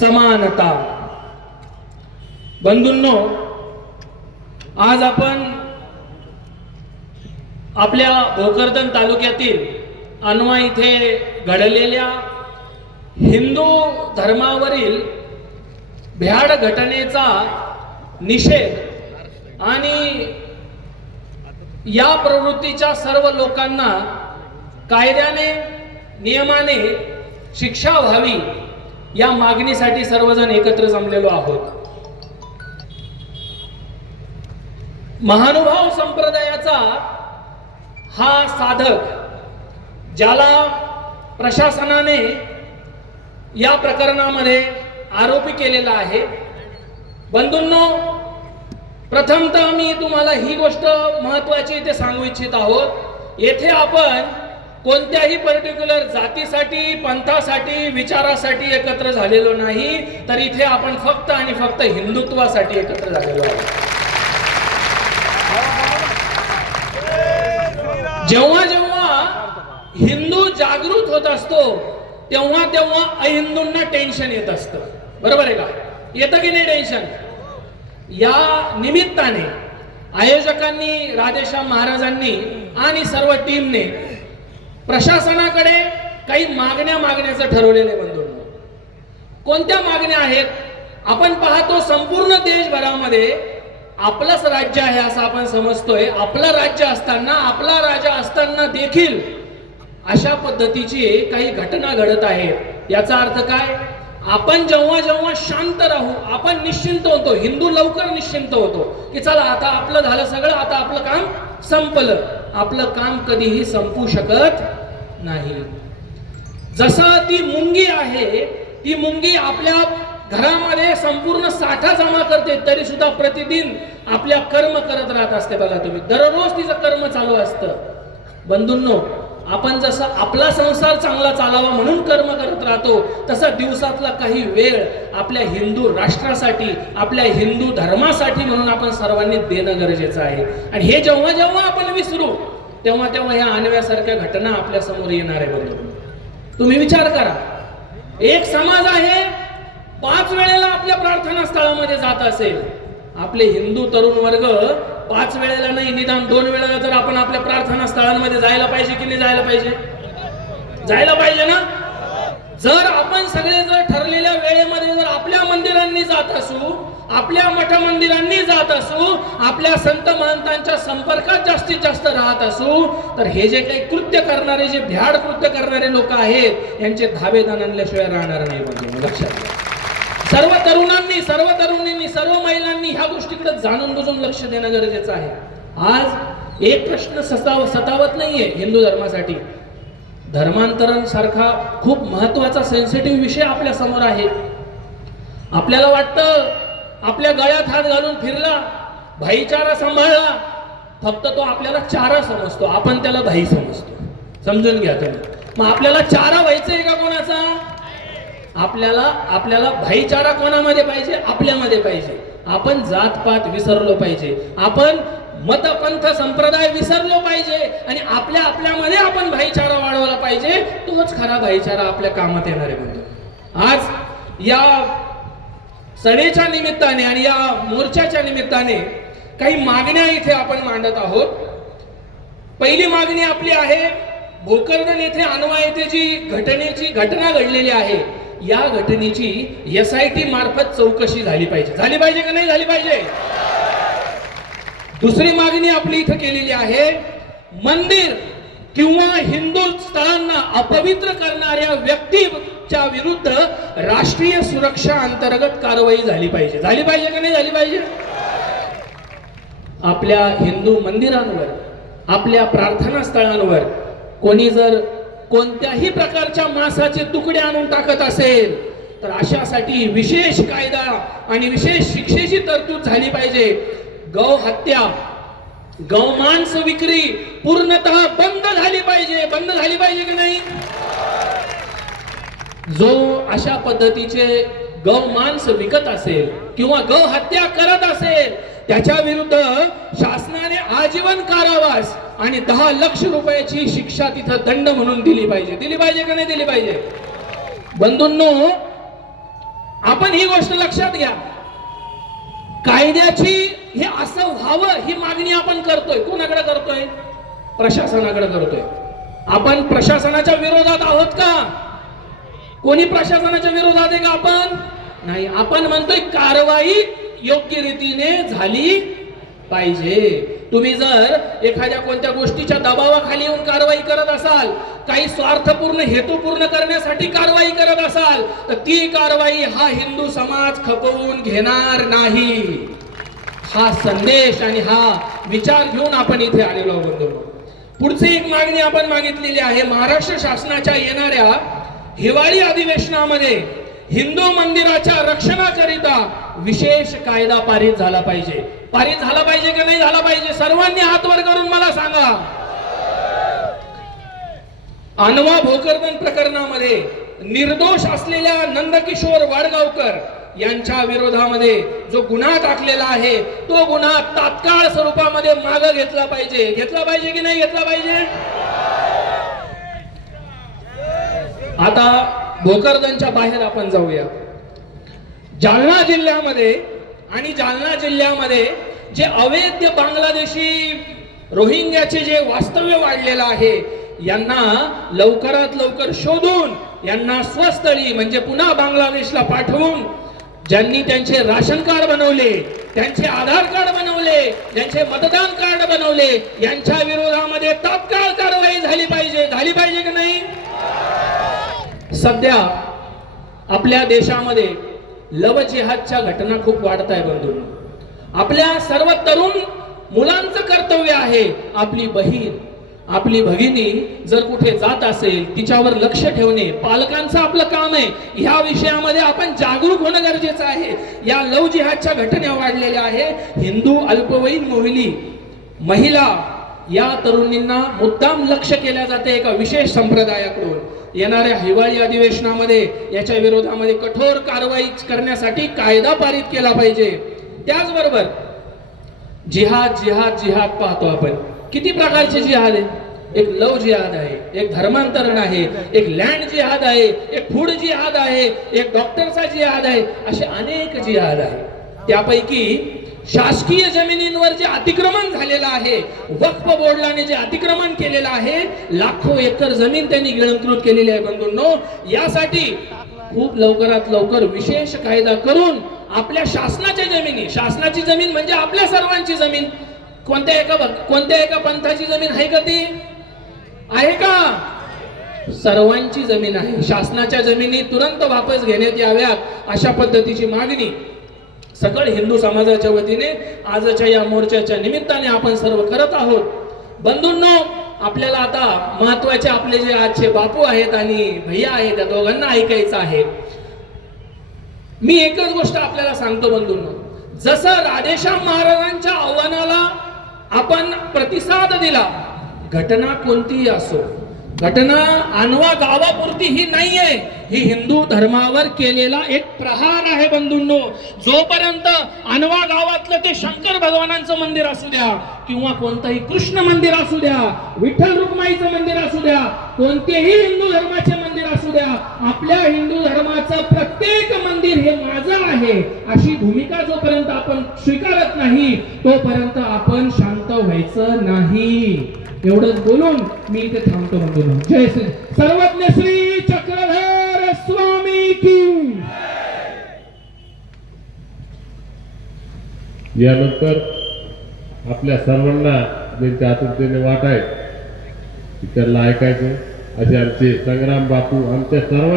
समानता. बंधूंनो आज आपण आपल्या भोकरदन तालुक्यातील अनवा इथे घडलेल्या हिंदू धर्मावरील भ्याड घटनेचा निषेध आणि या प्रवृत्तीच्या सर्व लोकांना कायद्याने नियमाने शिक्षा व्हावी. या मागणीसाठी सर्वजण एकत्र जमलेलो आहोत. महानुभाव संप्रदायाचा हा साधक ज्याला प्रशासनाने या प्रकरणामध्ये आरोपी केलेला आहे. बंधूंनो प्रथमतः मी तुम्हाला ही गोष्ट महत्वाची इथे सांगू इच्छित आहोत. येथे आपण कोणत्याही पर्टिक्युलर जातीसाठी पंथासाठी विचारासाठी एकत्र झालेलो नाही तर इथे आपण फक्त आणि फक्त हिंदुत्वासाठी एकत्र झालेलो आहोत. जेव्हा जेव्हा हिंदू जागृत होत असतो तेव्हा तेव्हा अहिंदूंना टेन्शन येत असतं. बरोबर आहे का? येतं की नाही टेन्शन या निमित्ताने आयोजकांनी राधेश्याम महाराजांनी आणि सर्व टीमने प्रशासनाकडे काही मागण्या मागण्याचं ठरवलेलं आहे बंधूंना. कोणत्या मागण्या आहेत? आपण पाहतो संपूर्ण देशभरामध्ये आपलंच राज्य आहे असं आपण समजतोय. आपलं राज्य असताना आपला राजा असताना देखील अशा पद्धतीची काही घटना घडत आहे. याचा अर्थ काय? आपण जेव्हा जेव्हा शांत राहू आपण निश्चिंत होतो. हिंदू लवकर निश्चिंत होतो. की चला आता आपलं झालं सगळं आता आपलं काम संपलं. आपलं काम कधीही संपू शकत नाही. जसं ती मुंगी आहे ती मुंगी आपल्या घरामध्ये संपूर्ण साठा जमा करते तरी सुद्धा प्रतिदिन आपल्या कर्म करत राहत असते बघा तुम्ही. दररोज तिचं कर्म चालू असतं. बंधूंनो आपण जसं आपला संसार चांगला चालावा म्हणून कर्म करत राहतो तसा दिवसातला काही वेळ आपल्या हिंदू राष्ट्रासाठी आपल्या हिंदू धर्मासाठी म्हणून आपण सर्वांनी देणं गरजेचं आहे. आणि हे जेव्हा जेव्हा आपण विसरू तेव्हा तेव्हा ह्या आणव्यासारख्या घटना आपल्यासमोर येणार आहे बंधू. तुम्ही विचार करा. एक समाज आहे पाच वेळेला आपल्या प्रार्थना स्थळामध्ये जात असेल. आपले हिंदू तरुण वर्ग पाच वेळेला नाही निदान दोन वेळेला जर आपण आपल्या प्रार्थना स्थळांमध्ये जायला पाहिजे की नाही जायला पाहिजे? जायला पाहिजे ना? जर आपण सगळे जर ठरलेल्या वेळेमध्ये जर आपल्या मंदिरांनी जात असू आपल्या मठ मंदिरांनी जात असू आपल्या संत महंतांच्या संपर्कात जास्तीत जास्त राहत असू तर हे जे काही कृत्य करणारे जे भ्याड कृत्य करणारे लोक आहेत यांचे धाबे आणल्याशिवाय राहणार नाही म्हणजे लक्षात घ्या सर्व तरुणांनी सर्व तरुणींनी सर्व महिलांनी ह्या गोष्टीकडे जाणून बुजून लक्ष देणं गरजेचं आहे. आज एक प्रश्न सताव सतावत नाहीये हिंदू धर्मासाठी. धर्मांतरण सारखा खूप महत्त्वाचा सेन्सिटिव्ह विषय आपल्यासमोर आहे. आपल्याला वाटतं आपल्या गळ्यात हात घालून फिरला भाईचारा सांभाळला फक्त तो आपल्याला चारा समजतो. आपण त्याला भाई समजतो. समजून घ्या तुम्ही. मग आपल्याला चारा व्हायचे आपल्याला आपल्याला भाईचारा कोणामध्ये पाहिजे? आपल्यामध्ये पाहिजे. आपण जातपात विसरलो पाहिजे. आपण मतपंथ संप्रदाय विसरलो पाहिजे. आणि आपल्या आपल्यामध्ये आपण भाईचारा वाढवला पाहिजे. तोच खरा भाईचारा आपल्या कामात येणार आहे म्हणतो आज या सणेच्या निमित्ताने आणि या मोर्चाच्या निमित्ताने काही मागण्या इथे आपण मांडत आहोत. पहिली मागणी आपली आहे भोकरदन येथे अनवा येथे जी घटनेची घटना घडलेली आहे या घटनेची एस आय टी मार्फत चौकशी झाली पाहिजे. झाली पाहिजे का नाही? झाली पाहिजे. दुसरी मागणी आपली इथं केलेली आहे मंदिर किंवा हिंदू स्थळांना अपवित्र करणाऱ्या व्यक्तीच्या विरुद्ध राष्ट्रीय सुरक्षा अंतर्गत कारवाई झाली पाहिजे. झाली पाहिजे का नाही? झाली पाहिजे. आपल्या हिंदू मंदिरांवर आपल्या प्रार्थना स्थळांवर कोणी जर कोणत्याही प्रकारच्या मांसाचे तुकडे आणून टाकत असेल तर अशासाठी विशेष कायदा आणि विशेष शिक्षेची तरतूद झाली पाहिजे. गौ हत्या गौमांस विक्री पूर्णतः बंद झाली पाहिजे. बंद झाली पाहिजे की नाही? जो अशा पद्धतीचे गौमांस विकत असेल किंवा गौ हत्या करत असेल त्याच्या विरुद्ध शासनाने आजीवन कारावास आणि दहा लक्ष रुपयाची शिक्षा तिथं दंड म्हणून दिली पाहिजे. दिली पाहिजे का नाही दिली पाहिजे? बंधूंनो आपण ही गोष्ट लक्षात घ्या. कायद्याची हे असं व्हावं ही मागणी आपण करतोय. कोणाकडे करतोय? प्रशासनाकडे करतोय. आपण प्रशासनाच्या विरोधात आहोत का? कोणी प्रशासनाच्या विरोधात आहे का आपण? नाही. आपण म्हणतोय कारवाई योग्य रीतीने झाली पाहिजे. तुम्ही जर एखाद्या कोणत्या गोष्टीच्या दबावाखाली येऊन कारवाई करत असाल काही स्वार्थपूर्ण हेतू पूर्ण करण्यासाठी कारवाई करत असाल तर ती कारवाई हा हिंदू समाज खपवून घेणार नाही. हा संदेश आणि हा विचार घेऊन आपण इथे आलेलो बंधू पुढची एक मागणी आपण मागितलेली आहे महाराष्ट्र शासनाच्या येणाऱ्या हिवाळी अधिवेशनामध्ये हिंदू मंदिराच्या रक्ष विशेष कायदा पारित झाला पाहिजे. पारित झाला पाहिजे की नाही झाला पाहिजे? सर्वांनी हात वर करून मला सांगा. अनवा भोकरदन प्रकरणामध्ये निर्दोष असलेल्या नंदकिशोर वाडगावकर यांच्या विरोधामध्ये जो गुन्हा टाकलेला आहे तो गुन्हा तात्काळ स्वरूपामध्ये माग घेतला पाहिजे. घेतला पाहिजे की नाही घेतला पाहिजे? आता भोकरदनच्या बाहेर आपण जाऊया. जालना जिल्ह्यामध्ये आणि जालना जिल्ह्यामध्ये जे अवैध बांगलादेशी रोहिंग्याचे जे वास्तव्य वाढलेलं आहे यांना लवकरात लवकर शोधून यांना स्वस्थळी म्हणजे पुन्हा बांगलादेशला पाठवून ज्यांनी त्यांचे राशन कार्ड बनवले त्यांचे आधार कार्ड बनवले ज्यांचे मतदान कार्ड बनवले यांच्या विरोधामध्ये तात्काळ कारवाई झाली पाहिजे. झाली पाहिजे की नाही? सध्या आपल्या देशामध्ये लव जिहादच्या घटना खूप वाढत आहे बंधू आपल्या सर्व तरुण मुलांचं कर्तव्य आहे आपली बहीण आपली भगिनी जर कुठे जात असेल तिच्यावर लक्ष ठेवणे पालकांचं आपलं काम आहे. ह्या विषयामध्ये आपण जागरूक होणं गरजेचं आहे. या लव जिहादच्या घटना वाढलेल्या आहे हिंदू अल्पवयीन मोहिली महिला या तरुणींना मुद्दाम लक्ष केल्या जाते एका विशेष संप्रदायाकडून. येणाऱ्या हिवाळी अधिवेशनामध्ये याच्या विरोधामध्ये कठोर कारवाई करण्यासाठी कायदा पारित केला पाहिजे. त्याचबरोबर जिहाद जिहाद जिहाद पाहतो आपण. किती प्रकारचे जिहाद आहे? एक लव जिहाद आहे एक धर्मांतरण आहे एक लँड जिहाद आहे एक फूड जिहाद आहे एक डॉक्टरचा जिहाद आहे असे अनेक जिहाद आहे. त्यापैकी शासकीय जमिनींवर जे अतिक्रमण झालेलं आहे वक्फ बोर्डाने जे अतिक्रमण केलेलं आहे लाखो एकर जमीन त्यांनी गिळंकृत केलेली आहे बंधूंनो. यासाठी खूप लवकरात लवकर विशेष कायदा करून आपल्या शासनाच्या जमिनी शासनाची जमीन म्हणजे आपल्या सर्वांची जमीन. कोणत्या एका कोणत्या एका पंथाची जमीन आहे का ती? आहे का? सर्वांची जमीन आहे. शासनाच्या जमिनी तुरंत वापस घेण्यात याव्यात अशा पद्धतीची मागणी सकळ हिंदू समाजाच्या वतीने आजच्या या मोर्चाच्या निमित्ताने आपण सर्व करत आहोत. बंधूंनो आपल्याला आता महत्त्वाचे आपले जे आजचे बापू आहेत आणि भैया आहेत त्या दोघांना ऐकायचं आहे. मी एकच गोष्ट आपल्याला सांगतो बंधूंनो. जसं राधेश्याम महाराजांच्या आव्हानाला आपण प्रतिसाद दिला घटना कोणतीही असो घटना आणवा गावापुरती ही नाहीये. ही हिंदू धर्मावर केलेला एक प्रहार आहे बंधूंनो. जोपर्यंत आणवा गावातलं ते शंकर भगवानांचं मंदिर असू द्या किंवा कोणतंही कृष्ण मंदिर असू द्या विठ्ठल रुक्माईचं मंदिर असू द्या कोणतेही हिंदू धर्माचे मंदिर असू द्या आपल्या हिंदू धर्माचं प्रत्येक मंदिर हे माझं आहे अशी भूमिका जोपर्यंत आपण स्वीकारत नाही तोपर्यंत आपण शांत व्हायचं नाही. एवढंच बोलून मी इथे थांबतो म्हणतो जय श्री सर्वज्ञ श्री चक्रधर स्वामी की. यानंतर आपल्या सर्वांना ज्यांच्या आतुरतेने वाटाय आहे त्यांना ऐकायचं असे आमचे संग्राम बापू आमच्या सर्व